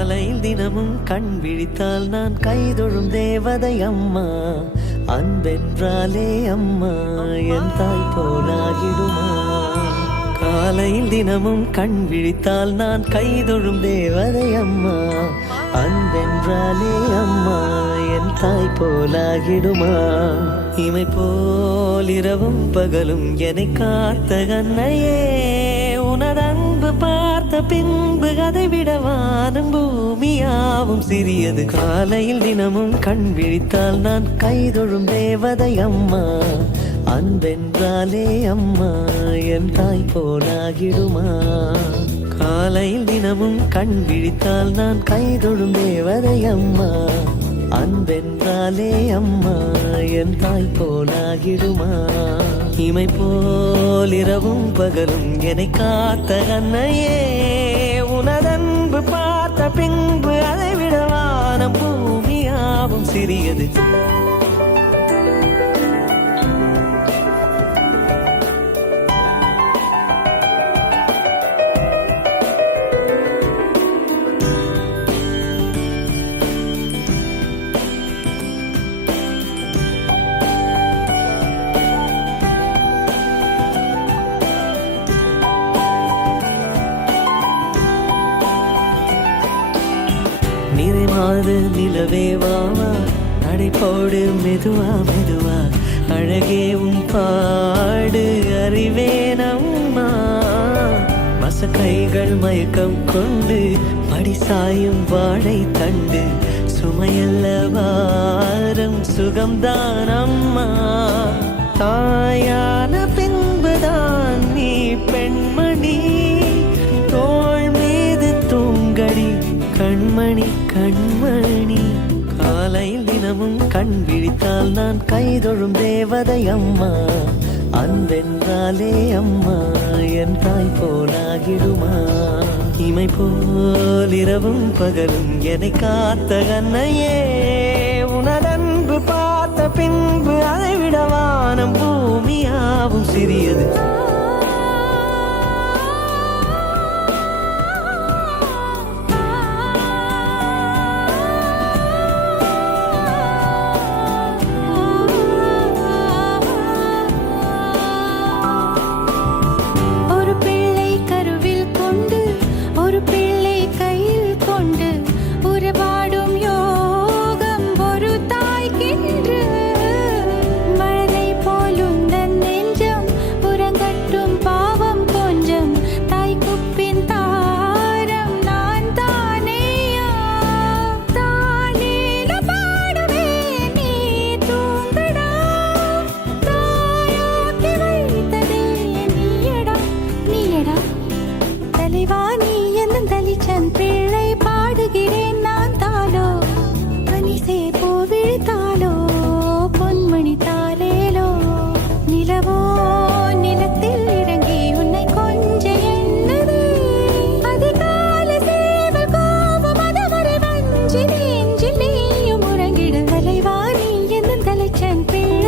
காலையில் தினமும் கண் விழித்தால் நான் கைதொழும் தேவதை அம்மா. அன்பென்றாலே அம்மா என் தாய் போலாகிடுமா. காலையில் தினமும் கண் விழித்தால் நான் கைதொழும் தேவதை அம்மா. அன்பென்றாலே அம்மா என் தாய் போலாகிடுமா. இமை போல் இரவும் பகலும் என்னை காத்த கண்ணையே, உனது அன்பு பார்த்த பின்பு அதை விட வானம் பூமியாவும் சிறியது. காலையில் தினமும் கண் விழித்தால் நான் கைதொழும் தேவதை அம்மா. அன்பென்றாலே அம்மா என் தாய் போலாகிடுமா. காலையில் தினமும் கண் விழித்தால் நான் கைதொழும் தேவதை அம்மா. அன்பென்றாலே அம்மா என் தாய் போலாகிடுமா. இமை போல் இரவும் பகலும் என்னை காத்த கண்ணையே, உனதன்பு பார்த்த பின்பு அதை விட வானம் பூமியாவும் சிறியது. நிறைமாது நிலவே வாவா, நடைபோடு மெதுவா மெதுவா, அழகே உன் பாடு அறிவேனம்மா. மசக்கைகள் மயக்கம் கொண்டு மடிசாயும் வாழை தண்டு, சுமையல்ல வாரம் சுகம்தான் அம்மா. தாயான பின்புதான் நீ பெண்மணி, தோள் மீது தூங்கடி கண்மணி கண்மணி. காலையில் தினமும் கண் விழித்தால் நான் கைதொழும் தேவதை அம்மா. அன்பென்றாலே அம்மா என் தாய் போலாகிடுமா. இமை போல் இரவும் பகலும் என்னை காத்த கண்ணையே, உனதன்பு பார்த்த பின்பு அதை விட வானம் பூமியாவும் சிறியது. பிள்ளை பாடுகிறேன் நான் தாளோ, மனிசே போவிழ்த்தாளோ, பொன்மணி தாளேலோ. நிலவோ நிலத்தில் இறங்கி உன்னை கொஞ்ச எண்ணது, அதிகால சேவல் கோபம் அதுவரை வஞ்சி நெஞ்சில் நீயும் உறங்கிட. தலைவாணி என்னும் தலைச்சன் பிள்ளை